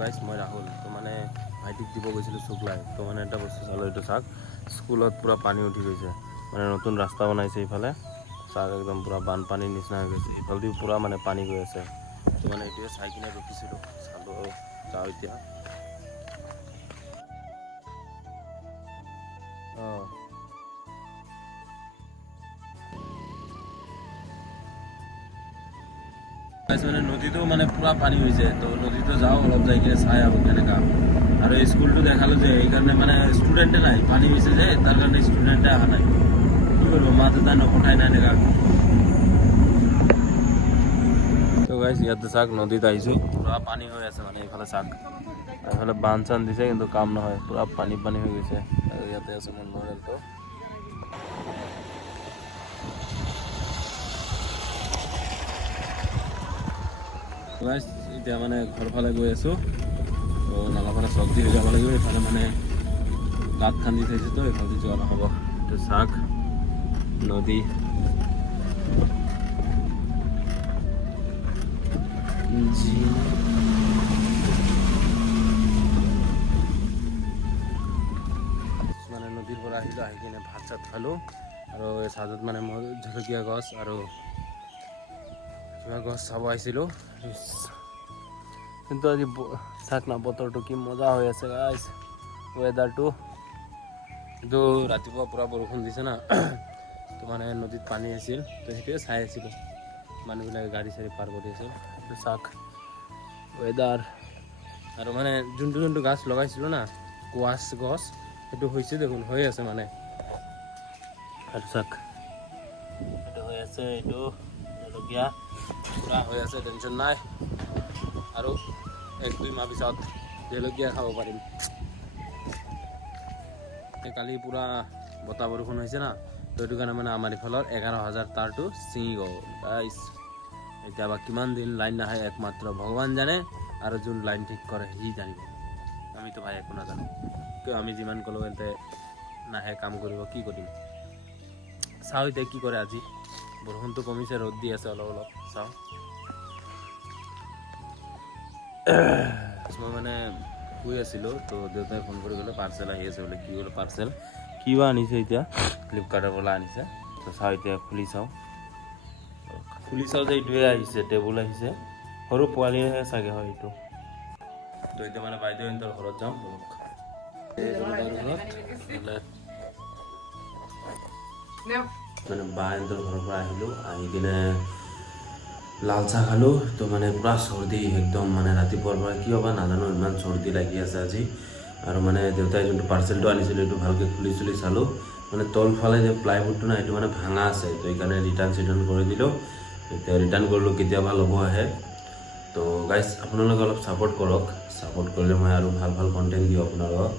গাইছ মই ৰাহুল তো মানে ভাইটিক দিব গৈছিলোঁ চুকলাই তো মানে এটা বস্তু চালোঁ এইটো চাওক স্কুলত পূৰা পানী উঠি গৈছে মানে নতুন ৰাস্তা বনাইছে এইফালে চাওক একদম পূৰা বানপানীৰ নিচিনা হৈ গৈছে এইফালেদি পূৰা মানে পানী গৈ আছে তো মানে এইটোৱে চাই কিনে ৰখিছিলোঁ চালোঁ আৰু যাওঁ এতিয়া অঁ মানে নদীটো মানে পূৰা পানী হৈছে তো নদীটো যাওঁ অলপ যাই কিনে চাই আহোঁ কেনেকুৱা আৰু স্কুলটো দেখালোঁ যে সেইকাৰণে মানে ষ্টুডেণ্টে নাই পানী হৈছে যে তাৰ কাৰণে ষ্টুডেণ্টে অহা নাই কি কৰিব মা দেউতা নপঠাই নাই এনেকুৱা তো গাইছ ইয়াতে চাওক নদীত আহিছোঁ পূৰা পানী হৈ আছে মানে এইফালে চাওক এইফালে বান্ধ চান দিছে কিন্তু কাম নহয় পূৰা পানী পানী হৈ গৈছে আৰু ইয়াতে আছে মোৰ মডেলটো এতিয়া মানে ঘৰ ফালে গৈ আছোঁ তো নালাফালে চব্জি হৈ যাব লাগিব এইফালে মানে গাঁত খান্দি থৈছে তো এইফালে যোৱা নহ'ব এইটো চাওক নদী মানে নদীৰ পৰা আহিলোঁ আহি কিনে ভাত চাত খালোঁ আৰু এই চাদত মানে মই জলকীয়া গছ আৰু কিবা গছ চাব আহিছিলোঁ কিন্তু আজি চাওক না বতৰটো কি মজা হৈ আছে গাইছ ৱেডাৰটো কিন্তু ৰাতিপুৱা পূৰা বৰষুণ দিছে না তো মানে নদীত পানী আছিল তো সেইটোৱে চাই আছিলোঁ মানুহবিলাকে গাড়ী চাড়ী পাৰ কৰি আছিল সেইটো চাওক ৱেডাৰ আৰু মানে যোনটো গাছ লগাইছিলোঁ না কোৱাছ গছ সেইটো হৈছে দেখোন হৈ আছে মানে আৰু চাওক সেইটো হৈ আছে এইটো জলকীয়া পূৰা হৈ আছে টেনশ্যন নাই আৰু 1-2 মাহ পিছত জলকীয়া খাব পাৰিম কালি পূৰা বতাহ বৰষুণ হৈছে না তো সেইটো কাৰণে মানে আমাৰ ইফালৰ 11,000 তাৰটো ছিঙি গ'ল গাইছ এতিয়া বা কিমান দিন লাইন নাহে একমাত্ৰ ভগৱান জানে আৰু যোন লাইন ঠিক কৰে সি জানিব আমিতো ভাই একো নাজানো কিয় আমি যিমান ক'লোঁ এতে নাহে কাম কৰিব কি কৰিম চাওঁ এতিয়া কি কৰে আজি বৰষুণটো কমিছে ৰ'দ দি আছে অলপ অলপ চাওঁ মই মানে শুই আছিলোঁ তো দেউতাই ফোন কৰি ক'লে পাৰ্চেল আহি আছে বোলে কি বোলে পাৰ্চেল কিবা আনিছে এতিয়া ফ্লিপকাৰ্টৰ পৰা আনিছে তো চাওঁ এতিয়া খুলি চাওঁ যে এইটোৱে আহিছে টেবুল আহিছে সৰু পোৱালিহে চাগে হয় এইটো তো এতিয়া মানে বাইদেউ সিহঁতৰ ঘৰত যাম মানে বা সিহঁতৰ ঘৰৰ পৰা আহিলোঁ আহি কিনে লাল চাহ খালোঁ তো মানে পূৰা চৰ্দি একদম মানে ৰাতিপুৱাৰ পৰা কিয় বা নাজানো ইমান চৰ্দি লাগি আছে আজি আৰু মানে দেউতাই যোনটো পাৰ্চেলটো আনিছিলোঁ সেইটো ভালকৈ খুলি চুলি চালোঁ মানে তলফালে যে প্লাইবোৰ্ডটো না সেইটো মানে ভাঙা আছে তো সেইকাৰণে ৰিটাৰ্ণ কৰি দিলোঁ এতিয়া ৰিটাৰ্ণ কৰিলোঁ কেতিয়াবা ল'ব আহে তো গাইজ আপোনালোকে অলপ ছাপোৰ্ট কৰক ছাপোৰ্ট কৰিলে মই আৰু ভাল কণ্টেণ্ট দিওঁ আপোনালোকক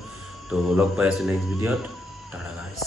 তো লগ পাই আছোঁ নেক্সট ভিডিঅ'ত টাটা গাইজ